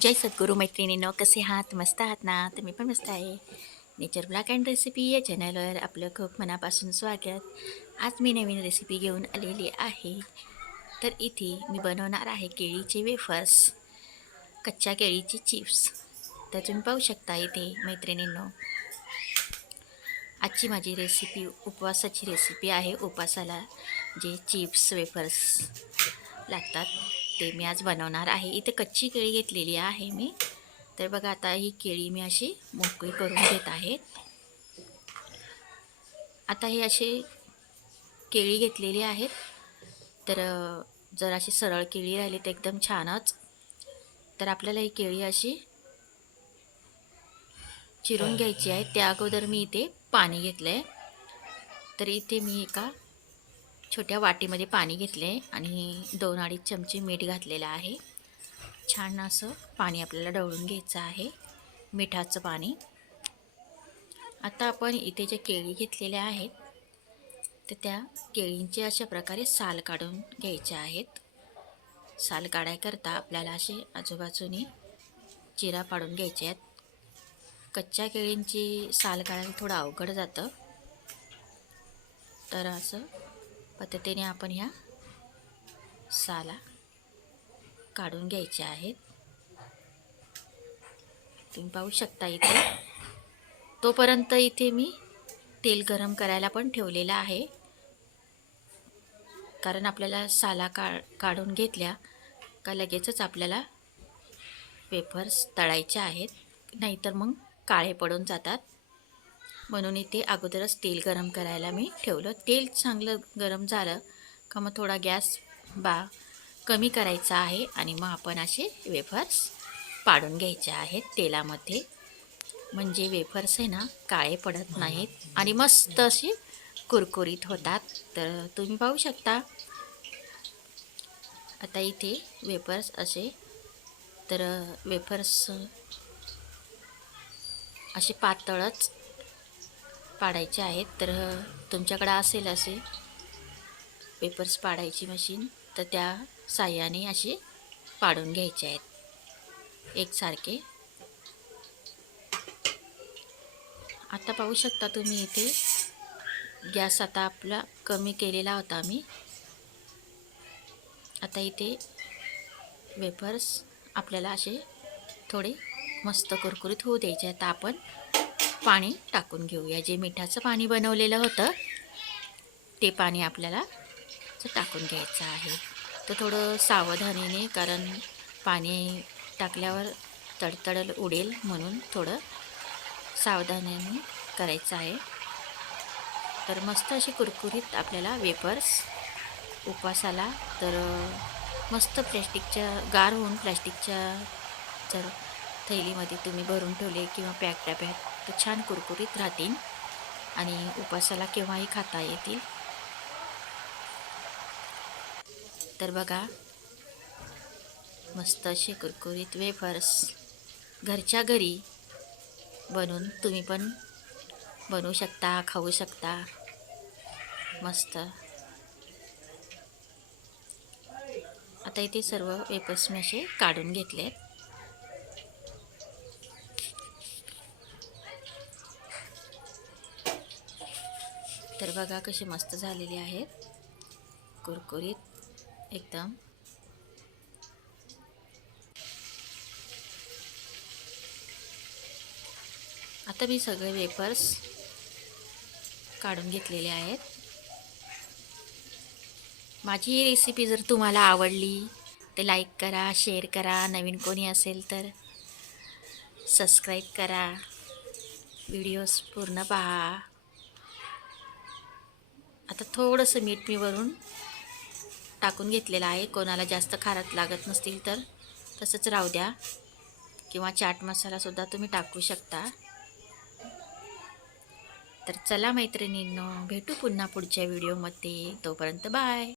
जय सद्गुरू मैत्रिणींनो कसे आहात? मस्त आहात ना? तर मी पण मस्त आहे. नेचर ब्लॅक अँड रेसिपी या चॅनलवर आपलं खूप मनापासून स्वागत. आज मी नवीन रेसिपी घेऊन आलेली आहे. तर इथे मी बनवणार आहे केळीचे वेफर्स कच्च्या केळीचे चिप्स तर तुम्ही पाहू शकता इथे मैत्रिणींनो. आजची माझी रेसिपी उपवासाची रेसिपी आहे उपवासाला जे चिप्स वेफर्स लागतात. ते मी आज बनवणार आहे. इथे कच्ची केळी घेतलेली आहे मी. तर बघा आता ही केळी मी अशी मोकळी करून घेत आहे. आता हे असे केळी घेतलेली आहेत. तर जर अशी सरळ केळी राहिली तर एकदम छानच. तर आपल्याला ही केळी अशी चिरून घ्यायची आहे. त्या अगोदर मी इथे पाणी घेतलं आहे तर इथे मी एका छोट्या वाटीमध्ये पाणी घेतले आणि दोन अडीच चमचे मीठ घातलेलं आहे. छान असं पाणी आपल्याला डवळून घ्यायचं आहे मिठाचं पाणी. आता आपण इथे जे केळी घेतलेल्या आहेत तर त्या केळींचे अशा प्रकारे साल काढून घ्यायचे आहेत. साल काढायकरता आपल्याला असे आजूबाजूने चिरा पाडून घ्यायचे आहेत. कच्च्या केळींची साल काढायला थोडं अवघड जातं. तर असं पद्धतीने आपण ह्या साला काढून घ्यायच्या आहेत. तुम्ही पाहू शकता इथे. तोपर्यंत इथे मी तेल गरम करायला पण ठेवलेलं आहे. कारण आपल्याला साला का काढून घेतल्या का लगेचच आपल्याला वेफर्स तळायचे आहेत. नाहीतर मग काळे पडून जातात. म्हणून इथे अगोदरच तेल गरम करायला मी ठेवलं. तेल चांगलं गरम झालं का मग थोडा गॅस बा कमी करायचा आहे आणि मग आपण असे वेफर्स पाडून घ्यायचे आहेत तेलामध्ये. म्हणजे वेफर्स आहे ना काळे पडत नाहीत आणि मस्त असे कुरकुरीत होतात. तर तुम्ही पाहू शकता. आता इथे वेफर्स असे तर वेफर्स असे पातळच पाडायचे आहेत तर तुमच्याकडं असेल असे पेपर्स पाडायची मशीन तर त्या साह्याने असे पाडून घ्यायचे आहेत. एकसारखे आता पाहू शकता तुम्ही इथे गॅस आता आपला कमी केलेला होता मी आता इथे वेफर्स आपल्याला असे थोडे मस्त कुरकुरीत होऊ द्यायचे आहेत. आपण पाणी टाकून घेऊया. जे मिठाचं पाणी बनवलेलं होतं ते पाणी आपल्याला टाकून घ्यायचं आहे. तर थोडं सावधानीने कारण पाणी टाकल्यावर तडतडल उडेल म्हणून थोडं सावधानीने करायचं आहे. तर मस्त अशी कुरकुरीत आपल्याला वेपर्स उपवासाला तर मस्त प्लॅस्टिकच्या गार होऊन प्लॅस्टिकच्या जर थैलीमध्ये तुम्ही भरून ठेवले किंवा पॅक डब्यात तर छान कुरकुरीत राहतील. आणि उपासाला केव्हाही खाता येतील. तर बघा मस्त असे कुरकुरीत वेफर्स घरच्या घरी बनवून तुम्ही पण बनवू शकता खाऊ शकता. मस्त. आता इथे सर्व वेफर्स मी असे काढून घेतलेत. तर बघा कसे मस्त झालेले आहेत कुरकुरीत एकदम. आता मी सगळे वेपर्स काढून घेतलेले आहेत. माझी ही रेसिपी जर तुम्हाला आवडली तर लाईक करा शेअर करा. नवीन कोणी असेल तर सबस्क्राईब करा. व्हिडिओज पूर्ण पहा. आता थोडंसं मीठ मी वरून टाकून घेतलेलं आहे. कोणाला जास्त खारट लागत नसतील तर तसंच राहू द्या. किंवा चाट मसालासुद्धा तुम्ही टाकू शकता. तर चला मैत्रिणींनो भेटू पुन्हा पुढच्या व्हिडिओमध्ये तोपर्यंत बाय